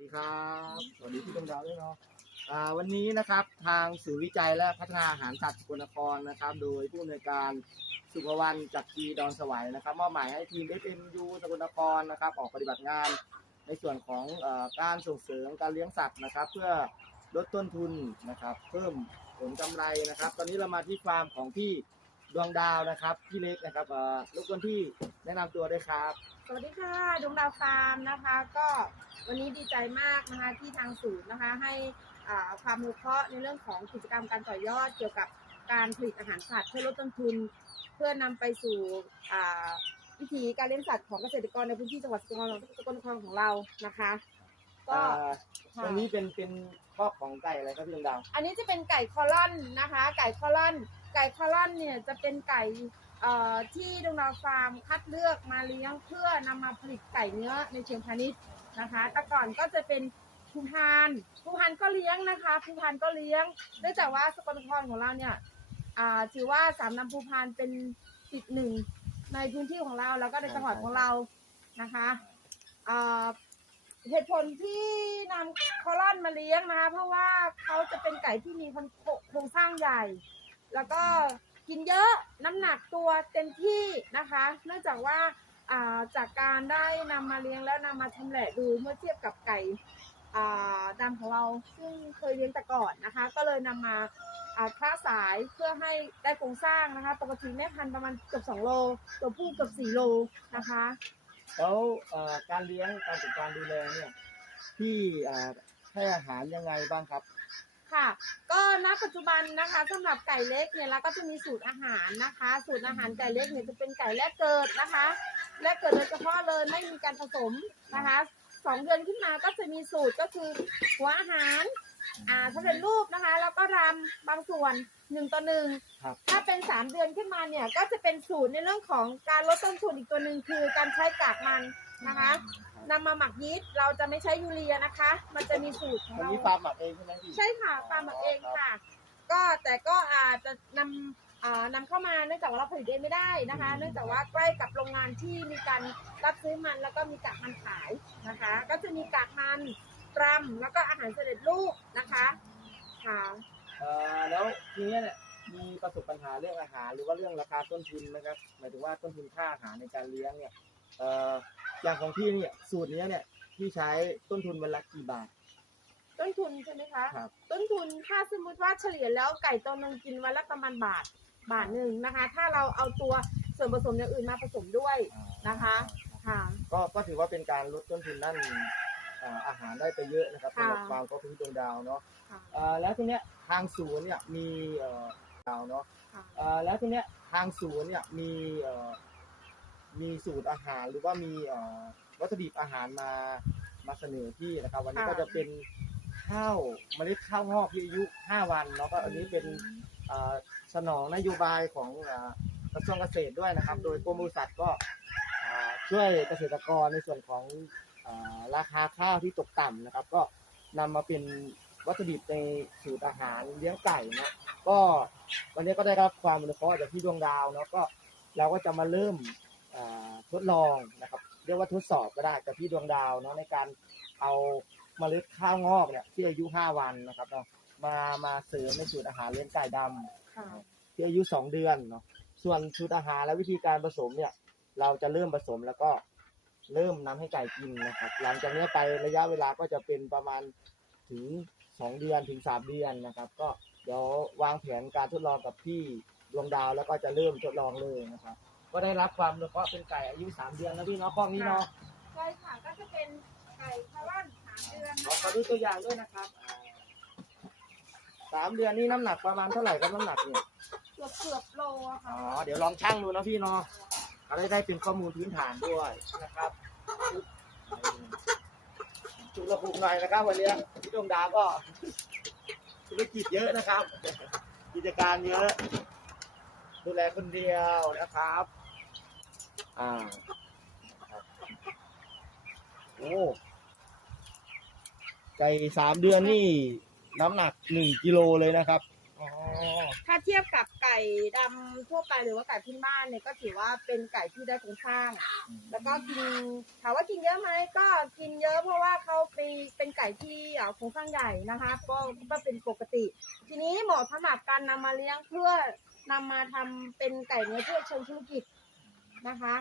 ดีครับสวัสดีพี่ดวงดาวด้วยเนาะอ่าวันนี้นะครับทางศูนย์วิจัยและพัฒนาอาหารสัตว์สกลนครนะครับ โดยผู้อำนวยการสุภวรรณจากทีดอนสวัยนะครับมอบหมายให้ทีม FMU สกลนครนะครับ ออกปฏิบัติงานในส่วนของเออการส่งเสริมการเลี้ยงสัตว์นะครับ เพื่อลดต้นทุนนะครับ เพิ่มผลกำไรนะครับ ตอนนี้เรามาที่ฟาร์มของพี่ ดวงดาวนะครับพี่เล็กนะครับเอ่อรบกวนพี่แนะนำตัวด้วยครับสวัสดีค่ะดวงดาวฟาร์มนะคะ ก็วันนี้ดีใจมากนะคะที่ทางศูนย์นะคะให้อ่าความรู้เคราะห์ในเรื่องของกิจกรรมการต่อยอดเกี่ยวกับการผลิตอาหารสัตว์เพื่อลดต้นทุน เพื่อนำไปสู่อ่าวิธีการเลี้ยงสัตว์ของเกษตรกรในพื้นที่จังหวัดสกลนสกลนครของเรานะคะ ก็อ่าค่ะตรงนี้เป็นเป็น ครอบของไก่อะไรครับพี่ดวงดาวอันนี้จะเป็นไก่คอลอนนะคะ ไก่คอลอน ไก่คอลอนเนี่ยจะเป็นไก่เอ่อที่ดงดาวฟาร์มคัดเลือกมาเลี้ยงเพื่อนำมาผลิตไก่เนื้อในเชิงพาณิชย์นะคะ แต่ก่อนก็จะเป็นภูพานภูพานก็เลี้ยงนะคะภูพานก็เลี้ยง เนื่องจากว่าสกลนครของเราเนี่ยอ่าถือว่าสามลำภูพานเป็นติดหนึ่งในพื้นที่ของเราแล้วก็ในจังหวัดของเรานะคะอ่า เหตุผลที่นำคอลอนมาเลี้ยงนะคะเพราะว่าเขาจะเป็นไก่ที่มีโครงสร้างใหญ่ แล้วก็กินเยอะน้ำหนักตัวเต็มที่นะคะ เนื่องจากว่าาจากการได้นำมาเลี้ยงแล้วนำมาชำแหละดูเมื่อเทียบกับไก่ดำของเราซึ่งเคยเลี้ยงแต่ก่อนนะคะ ก็เลยนำมาอ่าค้าสายเพื่อให้ได้โครงสร้างนะคะ ปกติแม่พันธุ์ประมาณเกือบ2โลตัวผู้เกือบ4โลนะคะ แล้วเอ่อการเลี้ยงการจัดการดูแลเนี่ยพี่เอ่อให้อาหารยังไงบ้างครับ ค่ะ ก็ณปัจจุบันนะคะสำหรับไก่เล็กเนี่ยเราก็จะมีสูตรอาหารนะคะ สูตรอาหารไก่เล็กเนี่ยจะเป็นไก่แรกเกิดนะคะแรกเกิดโดยเฉพาะเลยไม่มีการผสมนะคะสองเดือนขึ้นมาก็จะมีสูตรก็คือหัวอาหาร อ่าสำเร็จรูปนะคะ แล้วก็รำบางส่วนหนึ่งต่อหนึ่งครับ ถ้าเป็นสามเดือนขึ้นมาเนี่ย ก็จะเป็นสูตรในเรื่องของการลดต้นทุนอีกตัวหนึ่งคือการใช้กากมันนะคะนำมาหมักยีสต์เราจะไม่ใช้ยูเรียนะคะ มันจะมีสูตรของวันเรา นี้ฟาร์มหมักเองใช่ไหมพี่ ใช่ค่ะฟาร์มหมักเองค่ะ ก็แต่ก็อาจจะนำอ่านำเข้ามาเนื่องจากว่าเราผลิตเองไม่ได้นะคะเนื่องจากว่าใกล้กับโรงงานที่มีการรับซื้อมันแล้วก็มีกากมันขายนะคะ ก็จะมีกากมัน ตรำแล้วก็อาหารเสด็จรูปนะคะค่ะเอ่อแล้วทีเนี้ยเนี่ยมีประสบปัญหาเรื่องอาหาร หรือว่าเรื่องราคาต้นทุนไหมครับหมายถึงว่าต้นทุนค่าอาหารในการเลี้ยงเนี่ยเอ่ออย่างของพี่เนี่ยสูตรเนี้ยเนี่ยพี่ใช้ต้นทุนวันละกี่บาท ต้นทุนใช่ไหมคะ ครับ ต้นทุนถ้าสมมติว่าเฉลี่ยแล้วไก่ตัวหนึงกินวันละประมาณบาทบาทหนึ่งนะคะ ถ้าเราเอาตัวส่วนผสมอย่างอื่นมาผสมด้วย นะคะ ค่ะ ก็ก็ถือว่าเป็นการลดต้นทุนด้าน อ่าอาหารได้ไปเยอะนะครับสำหรับค่ะฟาร์มก็พื้นดวงดาวเนาะค่ะเอ่อแล้วทีเนี้ยทางศูนย์เนี่ยมีเอ่อดาวเนาะค่ะเอ่อแล้วทีเนี้ยทางศูนย์เนี่ยมีเอ่อมีสูตรอาหารหรือว่ามีเอ่อวัตถุดิบอาหารมามาเสนอที่นะครับ วันนี้ค่ะก็จะเป็นข้าวเมล็ดข้าวงอกที่อายุ 5 วันเนาะก็อันนี้เป็นเอ่อสนองนโยบายของเอ่อกระทรวงเกษตรด้วยนะครับ โดยกรมบริษัทก็เอ่อช่วยเกษตรกรในส่วนของเอ่อ ราคาข้าวที่ตกต่ำนะครับ ก็นำมาเป็นวัตถุดิบในสูตรอาหารเลี้ยงไก่เนาะก็วันนี้ก็ได้รับความอนุเคราะห์จากพี่ดวงดาวเนาะก็เราก็จะมาเริ่มอ่าทดลองนะครับเรียกว่าทดสอบก็ได้กับพี่ดวงดาวเนาะในการเอาเมล็ดข้าวงอกเนี่ยที่อายุ 5 วันนะครับเนาะมามาเสริมในสูตรอาหารเลี้ยงไก่ดำค่ะที่อายุ 2 เดือนเนาะส่วนสูตรอาหารและวิธีการผสมเนี่ยเราจะเริ่มผสมแล้วก็ เริ่มนำให้ไก่กินนะครับ หลังจากนี้ไประยะเวลาก็จะเป็นประมาณถึง 2 เดือนถึง 3 เดือนนะครับ ก็เดี๋ยววางแผนการทดลองกับพี่ดวงดาวแล้วก็จะเริ่มทดลองเลยนะครับ ก็ได้รับความอนุเคราะห์เป็นไก่อายุ 3 เดือนแล้วพี่เนาะข้อนี้เนาะใช่ค่ะก็จะเป็นไก่คาร่อนสามเดือนขอนะขอคะดูตัวอย่างด้วยนะครับอ่าสามเดือนนี่น้ำหนักประมาณเท่าไหร่ครับน้ำหนักเนี่ยเกือบเกือบโลอะอ๋ค่ะอเดี๋ยวลองชั่งดูนะพี่เนาะ เขาได้ได้เป็นข้อมูลพื้นฐานด้วยนะครับจุลภูมิหน่อยนะครับ วันนี้พี่ดวงดาวก็ธุรกิจเยอะนะครับ กิจการเยอะ ดูแลคนเดียวนะครับ อ่าโอ้ไก่สามเดือนนี่น้ำหนักหนึ่งกิโลเลยนะครับ ถ้าเทียบกับไก่ดำทั่วไปหรือว่าไก่พื้นบ้านเนี่ยก็ถือว่าเป็นไก่ที่ได้โครงสร้าง แล้วก็กินถามว่ากินเยอะไหมก็กินเยอะเพราะว่าเขาเป็นเป็นไก่ที่อ่าโครงสร้างใหญ่นะคะ ก็ก็เป็นปกติ ทีนี้เหมาะสำหรับการนำมาเลี้ยงเพื่อนำมาทำเป็นไก่เนื้อเพื่อเชิงธุรกิจนะคะ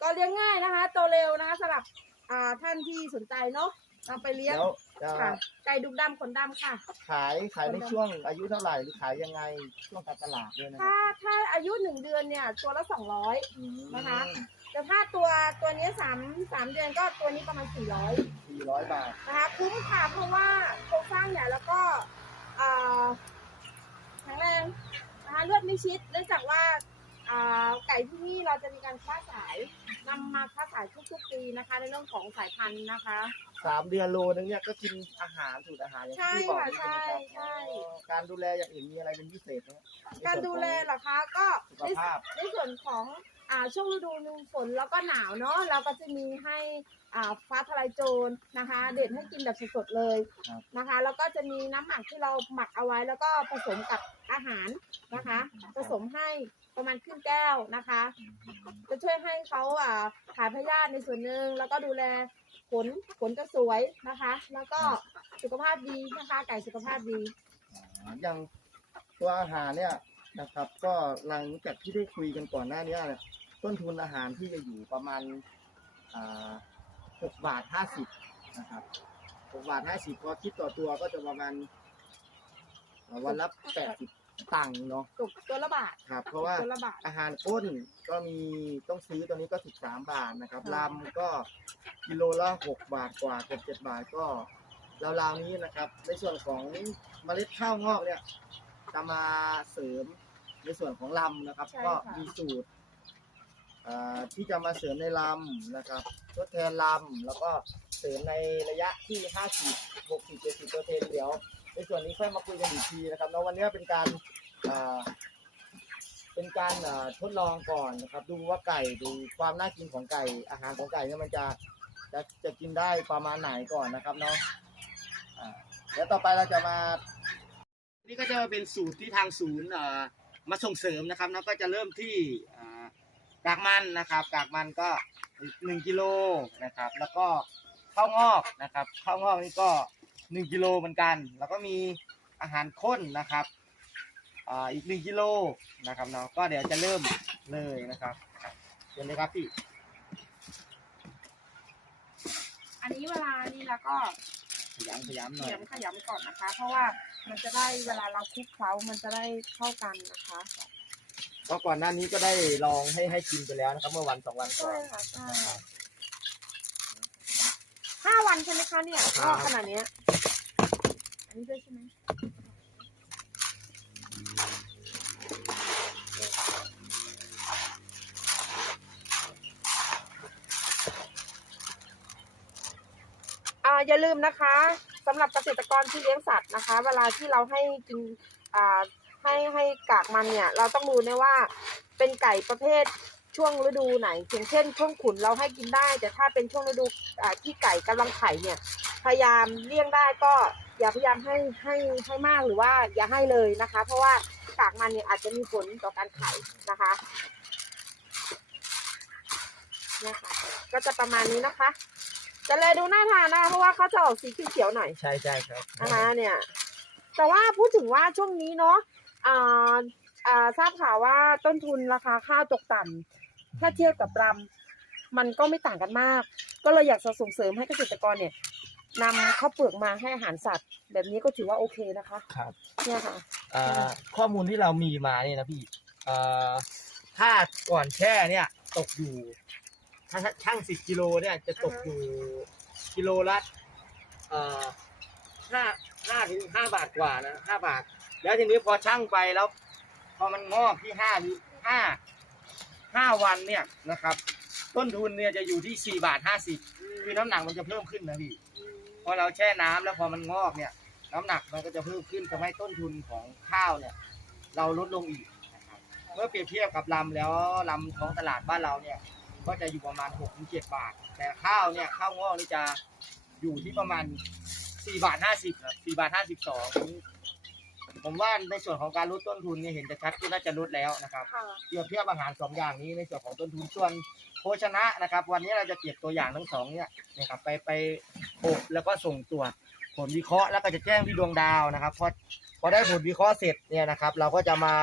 ก็เลี้ยงง่ายนะคะ โตเร็วนะคะสำหรับอ่าท่านที่สนใจเนาะ นำไปเลี้ยงแล้วจะค่ะไก่ดุกดำขนดำค่ะ ขายขายในช่วงอายุเท่าไหร่หรือขายยังไงช่วงการตลาดด้วยนะคถ้ารับถ้าอายุหนึ่งเดือนเนี่ยตัวละสองร้อยอืมนะคะ แต่ถ้าตัวตัวเนี้ยสามสามเดือนก็ตัวนี้ประมาณสี่ร้อยสี่ร้อยบาทนะคะคุ้มค่ะเพราะว่าโครงสร้างใหญ่แล้วก็อ่าแข็งแรงนะคะเลือดไม่ชิดเนื่องจากว่าอ่าไก่ที่นี่เราจะมีการค้าขาย นำมาค้าขายทุกๆปีนะคะ ในเรื่องของสายพันธุ์นะคะ สามเดือนโลนึงเนี่ยก็กินอาหารสูตรอาหารอย่างใช่ที่บอกค่ะนี่ไหมครับใช่ใช่อ๋อการดูแลอย่างอื่นมีอะไรเป็นพิเศษไหมการดูแลเหรอคะก็สุขภาพ ในส่วนของอ่าช่วงฤดูหนึ่งฝนแล้วก็หนาวเนาะเราก็จะมีให้อ่าฟ้าทลายโจรนะคะ เด็ดให้กินแบบสดๆเลยครับ นะคะ แล้วก็จะมีน้ำหมักที่เราหมักเอาไว้แล้วก็ผสมกับอาหารนะคะผ สมให้ประมาณครึ่งแก้วนะคะ จะช่วยให้เขาอ่าถ่ายพยาธิในส่วนหนึ่งแล้วก็ดูแลขนขนจะสวยนะคะ แล้วก็สุขภาพดีนะคะ ไก่สุขภาพดี อ่าอย่างตัวอาหารเนี่ยนะครับ ก็หลังจากที่ได้คุยกันก่อนหน้านี้เนี่ยต้นทุนอาหารที่จะอยู่ประมาณอ่าหกบาทห้าสิบนะครับหกบาทห้าสิบพอคิดต่อตัวก็จะประมาณอ่าวันละแปดสิบ ตังค์เนาะตกตัวละบาทครับ เพราะว่าตัวละบาท อาหารข้นก็มีต้องซื้อตัวนี้ก็สิบสามบาทนะครับค่ะลำก็กิโลละหกบาทกว่าเกือบเจ็ดบาทก็ราวๆนี้นะครับ ในส่วนของเมล็ดข้าวงอกเนี่ยจะมาเสริมในส่วนของลำนะครับ ใช่ก็ค่ะมีสูตรเอ่อที่จะมาเสริมในลำนะครับทดแทนลำแล้วก็เสริมในระยะที่ห้าสิบหกสิบเจ็ดสิบเปอร์เซ็นต์เดี๋ยว ในส่วนนี้ค่อยมาคุยกันอีกทีนะครับแล้ววันนี้เป็นการเป็นการทดลองก่อนนะครับ ดูว่าไก่ดูความน่ากินของไก่ อาหารของไก่เนี่ยมันจะจะจะกินได้ประมาณไหนก่อนนะครับเนาะอ่าเดี๋ยวต่อไปเราจะมา นี่ก็จะเป็นสูตรที่ทางศูนย์มาส่งเสริมนะครับแล้วก็จะเริ่มที่กากมันนะครับกากมันก็หนึ่งกิโลนะครับ แล้วก็ข้าวงอกนะครับข้าวงอกนี่ก็ หนึ่งกิโลเหมือนกัน แล้วก็มีอาหารข้นนะครับอ่าอีกหนึ่งกิโลนะครับเนาะก็เดี๋ยวจะเริ่มเลยนะครับเชิญเลยครับพี่อันนี้เวลานี่แล้วก็ขยำขยำหเขีน่อยยมขยำก่อนนะคะ เพราะว่ามันจะได้เวลาเราคลุกเคล้ามันจะได้เข้ากันนะคะเพราะก่อนหน้านี้ก็ได้ลองให้ให้กินไปแล้วนะครับ เมื่อวันสองวันก่อใช่นค่ะใช่นะครับ ห้าวันใช่ไหมคะเนี่ยครับงอกขนาดเนี้ย อันนี้ด้วยใช่ไหมอ่าอย่าลืมนะคะสำหรับเกษตรกรที่เลี้ยงสัตว์นะคะ เวลาที่เราให้กินให้ให้กากมันเนี่ย เราต้องดูนะว่าเป็นไก่ประเภทช่วงฤดูไหนอย่างเช่นช่วงขุนเราให้กินได้ แต่ถ้าเป็นช่วงฤดูที่ไก่กำลังไข่เนี่ย พยายามเลี่ยงได้ก็ อย่าพยายามให้ให้ให้มากหรือว่าอย่าให้เลยนะคะ เพราะว่ากากมันเนี่ยอาจจะมีผลต่อการไข่นะคะเนี่ยค่ะก็จะประมาณนี้นะคะจะเลยดูน่าทานนะคะเพราะว่าเขาจะออกสีเขียวๆหน่อยใช่ใช่ครับนะคะเนี่ย แต่ว่าพูดถึงว่าช่วงนี้เนาะอ่าอ่าทราบข่าวว่าต้นทุนราคาข้าวตกต่ำถ้าเทียบกับรำมันก็ไม่ต่างกันมาก ก็เลยอยากจะส่งเสริมให้เกษตรกรเนี่ย นำข้าวเปลือกมาให้อาหารสัตว์ แบบนี้ก็ถือว่าโอเคนะคะครับเนี่ยค่ะ อ่าข้อมูลที่เรามีมาเนี่ยนะพี่อ่าถ้าก่อนแช่เนี่ยตกอยู่ ถ้าช่างสิบกิโลเนี่ยจะตกอยู่กิโลละเอ่อห้าห้าถึงห้าบาทกว่านะห้าบาท แล้วทีนี้พอช่างไปแล้ว พอมันงอกที่ห้าหรือห้าห้าวันเนี่ยนะครับ ต้นทุนเนี่ยจะอยู่ที่สี่บาทห้าสิบคือน้ำหนักมันจะเพิ่มขึ้นนะพี่ พอเราแช่น้ำแล้วพอมันงอกเนี่ย น้ำหนักมันก็จะเพิ่มขึ้นทำให้ต้นทุนของข้าวเนี่ย เราลดลงอีกนะครับเมื่อเปรียบเทียบกับลำแล้วลำท้องตลาดบ้านเราเนี่ย ก็จะอยู่ประมาณ6กถึงเบาท แต่ข้าวเนี่ยข้าวงอกนี่จะอยู่ที่ประมาณ4บาท50ครับ4บาท52ผมว่าในส่วนของการลดต้นทุนเนี่ยเห็นจะชัดก็น่าจะลดแล้วนะครับ ค่ะ เปรียบเทียบอาหารสองอย่างนี้ในส่วนของต้นทุนส่วนโภชนะนะครับ วันนี้เราจะเก็บตัวอย่างทั้งสองเนี่ยนะครับไปไป อบแล้วก็ส่งตรวจผลวิเคราะห์แล้วก็จะแจ้งที่ดวงดาวนะครับพอพอได้ผลวิเคราะห์เสร็จเนี่ยนะครับ เราก็จะมา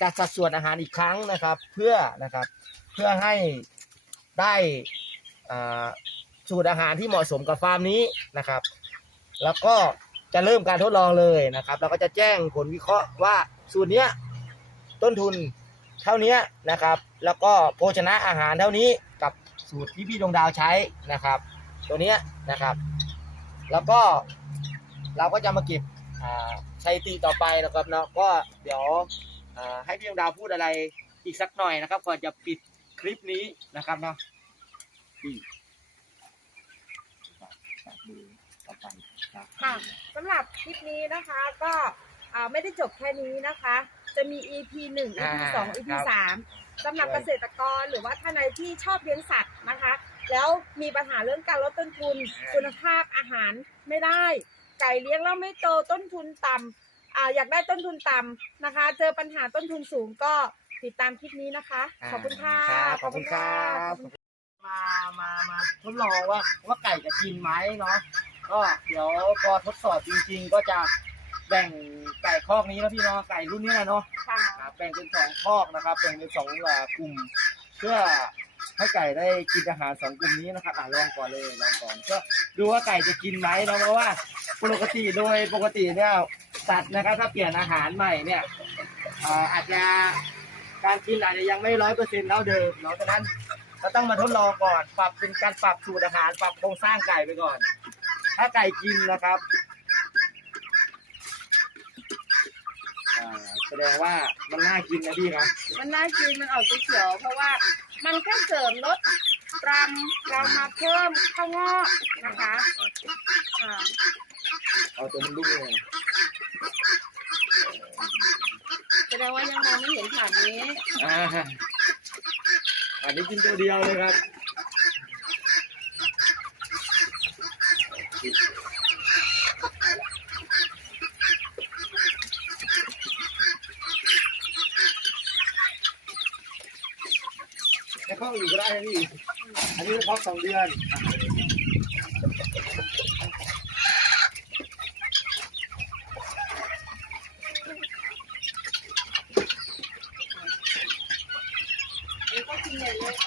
จัดสัดส่วนอาหารอีกครั้งนะครับ เพื่อนะครับเพื่อให้ได้สูตรอาหารที่เหมาะสมกับฟาร์มนี้นะครับ แล้วก็จะเริ่มการทดลองเลยนะครับ เราก็จะแจ้งผลวิเคราะห์ว่าสูตรเนี้ยต้นทุนเท่านี้นะครับ แล้วก็โภชนะอาหารเท่านี้กับสูตรที่พี่ดวงดาวใช้นะครับ ตัวเนี้ยนะครับ แล้วก็เราก็จะมาเก็บอ่าสถิติต่อไปนะครับเนาะก็เดี๋ยวอ่าให้พี่ดวงดาวพูดอะไรอีกสักหน่อยนะครับ ก่อนจะปิดคลิปนี้นะครับเนาะพี่ฝากดูต่อไปครับค่ะสำหรับคลิปนี้นะคะก็อ่าไม่ได้จบแค่นี้นะคะ จะมี EP 1 EP อ่า2 EP ครับ3สำหรับเกษตรกรหรือว่าท่านใดที่ชอบเลี้ยงสัตว์นะคะ แล้วมีปัญหาเรื่องการลดต้นทุน คุณภาพอาหารไม่ได้ ไก่เลี้ยงแล้วไม่โตต้นทุนต่ำอ่าอยากได้ต้นทุนต่ำนะคะ เจอปัญหาต้นทุนสูงก็ติดตามคลิปนี้นะคะ ขอบคุณค่ะรับขอบคุณครับมามามาทดลองว่าว่าไก่จะกินไหมเนาะก็เดี๋ยวพอทดสอบจริง ๆ ก็จะแบ่งไก่คอกนี้นะพี่เนาะไก่รุ่นนี้แหละเนาะค่ะ ครับแบ่งเป็นสองคอกนะครับแบ่งเป็นสองอ่ากลุ่ม เพื่อ ให้ไก่ได้กินอาหารสองกลุ่มนี้นะครับอะลองก่อนเลยลองก่อนก็ดูว่าไก่จะกินไหมเนาะเพราะว่าปกติโดยปกติเนี่ยสัตว์นะครับถ้าเปลี่ยนอาหารใหม่เนี่ยอาอาจจะการกินอาจจะยังไม่ร้อยเปอร์เซ็นต์เท่าเดิมเนาะฉะนั้นเราต้องมาทดลองก่อน ปรับเป็นการปรับสูตรอาหาร ปรับโครงสร้างไก่ไปก่อน ถ้าไก่กินนะครับแสดงว่ามันน่ากินนะพี่ครับมันน่ากินมันออกเขียวเพราะว่า มันแค่เสริมลดรำเรามาเพิ่มข้าวงอกนะคะอ่าเอาตัวมันดุ้งเลยแสดงว่ายังมองไม่เห็นผ่านนี้อ่าอันนี้กินตัวเดียวเลยครับ องอยู่ก็ได้นะพี่ อันนี้พักสองเดือนเดี๋ยวก็กินเลย